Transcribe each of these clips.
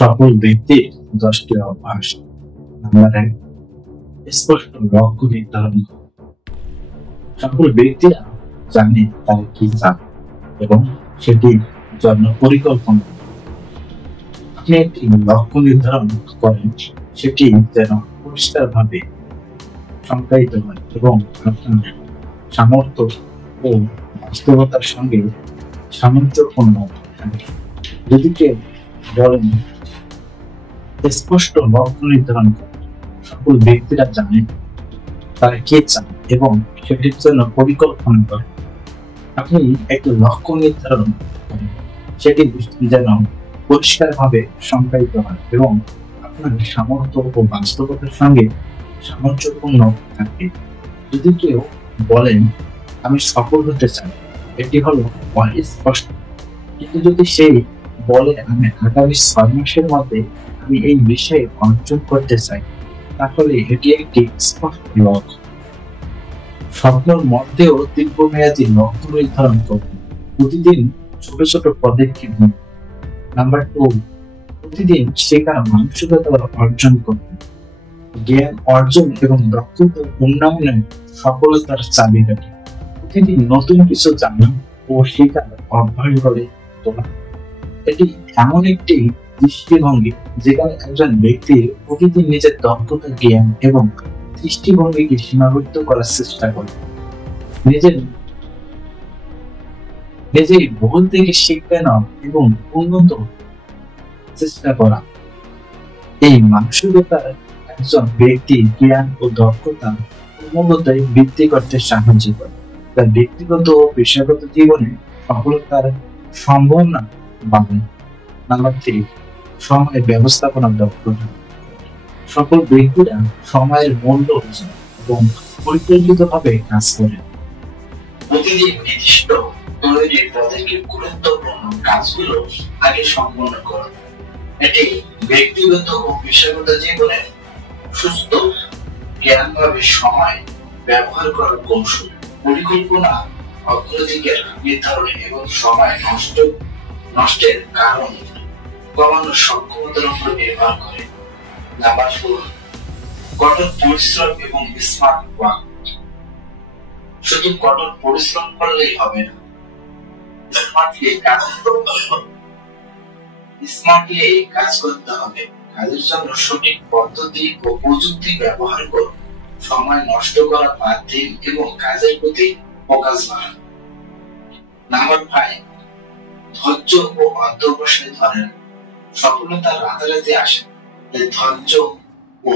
সকল ব্যক্তির 10টি অভ্যাস। নাম্বার 1, স্পষ্ট লক্ষ্য নির্ধারণ করা। সকল ব্যক্তিরা জানে তারা কি চায় এবং সেটির জন্য পরিকল্পনা। আপনি একটি লক্ষ্য নির্ধারণ করেন, সেটি যেন পরিষ্কারভাবে সংজ্ঞায়িত হয় এবং আপনার সামর্থ্য ও বাস্তবতার সঙ্গে সামঞ্জস্যপূর্ণ থাকে। যদি কেউ বলেন স্পষ্ট লক্ষ্য নির্ধারণ করে, সকল ব্যক্তিরা জানেন তারা কি চান এবং সেটির জন্য পরিকল্পনা করে। আপনি একটি লক্ষ্য নির্ধারণ করেন, সেটি যেন পরিষ্কারভাবে সংজ্ঞায়িত হয় এবং আপনার সামর্থ্য ও বাস্তবতার সঙ্গে সামঞ্জস্যপূর্ণ থাকে। যদি কেউ বলেন আমি সফল হতে চাই, এটি হলো অস্পষ্ট। কিন্তু যদি সে বলে আমি আগামী 6 মাসের মধ্যে আমি এই বিষয়ে অর্জন করতে চাই, তাহলে এটি একটি স্পষ্ট লক্ষ্য। স্বপ্নের মধ্যেও দীর্ঘমেয়াদী লক্ষ্য নির্ধারণ করুন। প্রতিদিন ছোট ছোট পদক্ষেপ নিন। নাম্বার 2, প্রতিদিন শেখার মানসিকতা অর্জন করুন। জ্ঞান অর্জন এবং দক্ষতা উন্নয়নের সফলতার চাবিকাঠি। প্রতিদিন নতুন কিছু জানা ও শেখার অভ্যাস গড়ে তোলা। এটি এমন একটি দৃষ্টিভঙ্গি যেখানে একজন ব্যক্তি প্রতিদিন নিজের দক্ষতা, জ্ঞান এবং দৃষ্টিভঙ্গিকে সীমাবদ্ধ করার চেষ্টা করে। নিজের ভুল থেকে শিক্ষা নেওয়া এবং উন্নত চেষ্টা করা। এই মানসিকতার একজন ব্যক্তি জ্ঞান ও দক্ষতা ক্রমাগতই বৃদ্ধি করতে সাহায্য করে। তার ব্যক্তিগত ও পেশাগত জীবনে সফলতার সম্ভাবনা বাড়ে। নাম্বার 3, সময় ব্যবস্থাপনা দক্ষতা। সকল ব্যক্তিরা সময়ের মূল্য বোঝে এবং পরিকল্পিতভাবে কাজ করে। প্রতিদিন নির্দিষ্ট তৈরির পদক্ষেপ গুরুত্বপূর্ণ কাজগুলো আগে সম্পন্ন করো। এটি ব্যক্তিগত ও পেশাগত জীবনে সুস্থ জ্ঞানভাবে সময় ব্যবহার করার কৌশল। পরিকল্পনা অগ্রাধিকার নির্ধারণে এবং সময় নষ্টের কারণ কমানোর সক্ষমতার উপর নির্ভর করে। নাম্বার 4, কঠোর পরিশ্রম এবং স্মার্ট ওয়ার্ক। শুধু কঠোর পরিশ্রম করলেই হবে না, স্মার্টলি কাজ করতে হবে। কাজের জন্য সঠিক পদ্ধতি ও প্রযুক্তি ব্যবহার করুন। সময় নষ্ট করা বাদ দিন এবং কাজের প্রতি ফোকাস বাড়ান। নাম্বার 5, ধৈর্য ও অধ্যবসায় ধরে রাখুন। সফলতা রাতারাতি আসে, তাই ধৈর্য ও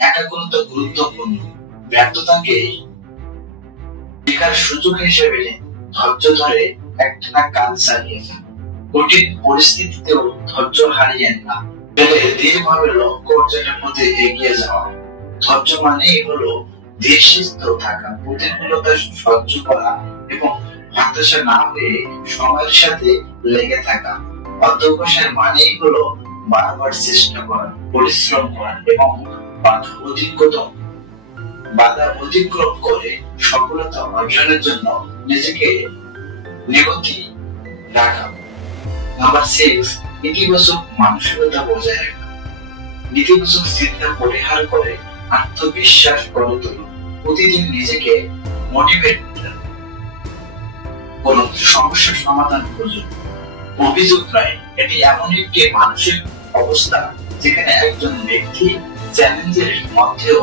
একাগ্রতা গুরুত্বপূর্ণ। ব্যর্থতাকে শেখার সুযোগ হিসেবে ধৈর্য ধরে একটানা কাজ চালিয়ে যান। কঠিন পরিস্থিতিতেও ধৈর্য হারিয়েন না, দৃঢ়ভাবে লক্ষ্য অর্জনের মধ্যে এগিয়ে যাওয়া। ধৈর্য মানেই হলো ধীরস্থিত থাকা, প্রতিকূলতা সহ্য করা এবং হতাশা না হয়ে সময়ের সাথে লেগে থাকা। অধ্যবসায় মানেই হলো বারবার চেষ্টা করা, পরিশ্রম করা এবং বাধা অতিক্রম করে সফলতা অর্জনের জন্য নিজেকে নিয়মিত রাখা। নাম্বার 6, ইতিবাচক মানসিকতা বজায় রাখা। নেতিবাচক চিন্তা পরিহার করে আত্মবিশ্বাস গড়ে তুলুন। প্রতিদিন নিজেকে মোটিভেট করুন, সমস্যার সমাধান খুঁজুন। অভিযোগ নয়, এটি এমন একটি মানসিক অবস্থা যেখানে একজন ব্যক্তি চ্যালেঞ্জের মধ্যেও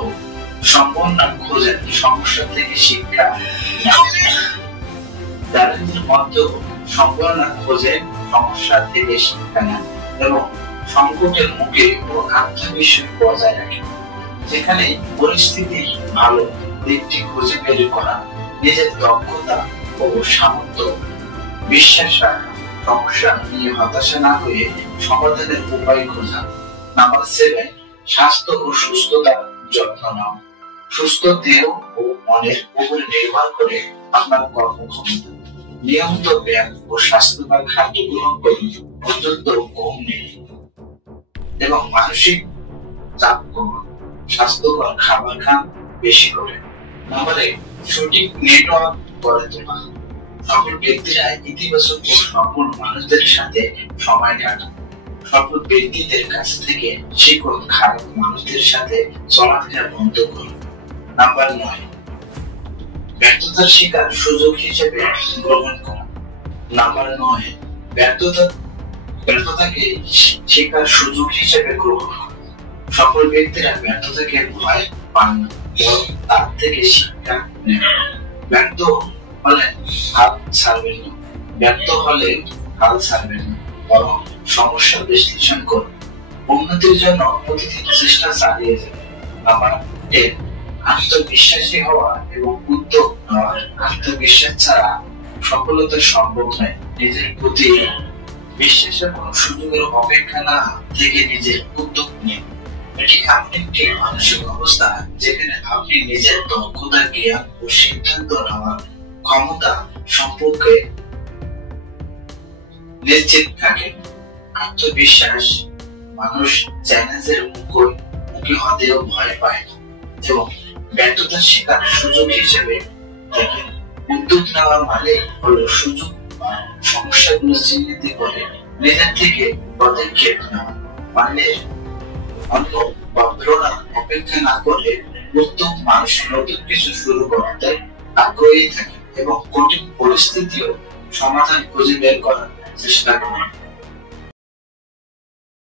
সম্ভাবনা খোঁজেন, সমস্যা থেকে শিক্ষা চ্যালেঞ্জের মধ্যেও সম্ভাবনা খোঁজেন, সমস্যা থেকে শিক্ষা নেন এবং সংকটের মুখে ও আত্মবিশ্বাস বজায় রাখেন। যেখানে পরিস্থিতি ভালো দিকটি খুঁজে বের করা, নিজের দক্ষতা ও সামর্থ্য বিশ্বাস রাখা, সমস্যা নিয়ে হতাশা না হয়ে সমাধানের উপায় খোঁজা। নাম্বার 7, স্বাস্থ্য ও সুস্থতার যত্ন নাও। সুস্থ দেহ ও মনের উপর নির্ভর করে আপনার কর্মক্ষমতা। নিয়মিত ব্যায়াম ও স্বাস্থ্যকর খাদ্য গ্রহণ করুন, পর্যাপ্ত ঘুম নিন এবং মানসিক চাপ কমান। স্বাস্থ্যকর খাবার খান বেশি করে। নাম্বার 8, সঠিক নেটওয়ার্ক গড়ে তোলা। সকল ব্যক্তিরা ইতিবাচক ও সফল মানুষদের সাথে সময় কাটান। সফল ব্যক্তিদের কাছ থেকে শিখুন, খারাপ মানুষদের সাথে চলাফেরা বন্ধ করুন। নাম্বার 9, ব্যর্থতার শিকার সুযোগ হিসেবে গ্রহণ করুন। নাম্বার 9, ব্যর্থতাকে শিকার সুযোগ হিসেবে গ্রহণ করুন। সফল ব্যক্তিরা ব্যর্থতাকে ভয় পান না, বরং তার থেকে শিক্ষা নেন। ব্যর্থ হলে হাল ছাড়বেন না, বরং সমস্যা বিশ্লেষণ করুন। উন্নতির জন্য প্রতিদিন চেষ্টা চালিয়ে যান। নাম্বার 10, আত্মবিশ্বাসী হওয়া এবং উদ্যোগ নেওয়া। আত্মবিশ্বাস ছাড়া সফলতা সম্ভব নয়। নিজের প্রতি বিশ্বাসের কোন সুযোগের অপেক্ষা না থেকে নিজের উদ্যোগ নিন। এটি এমন একটি মানসিক অবস্থা যেখানে আপনি নিজের দক্ষতা, জ্ঞান ও সিদ্ধান্ত নেওয়ার ক্ষমতা সম্পর্কে নিশ্চিত থাকেন। আত্মবিশ্বাস মানুষ চ্যালেঞ্জের মুখোমুখি হতেও ভয় পায় না এবং ব্যর্থতার শিকার সুযোগ হিসেবে দেখেন। উদ্যোগ নেওয়া মানে হলো সুযোগ বা সমস্যাগুলো চিহ্নিত করে নিজের থেকে পদক্ষেপ নেওয়া। মানে অন্য বা প্রেরণার অপেক্ষা না করে উদ্যোগ মানুষ নতুন কিছু শুরু করতে আগ্রহী থাকে এবং কঠিন পরিস্থিতিও সমাধান খুঁজে বের করার চেষ্টা করে।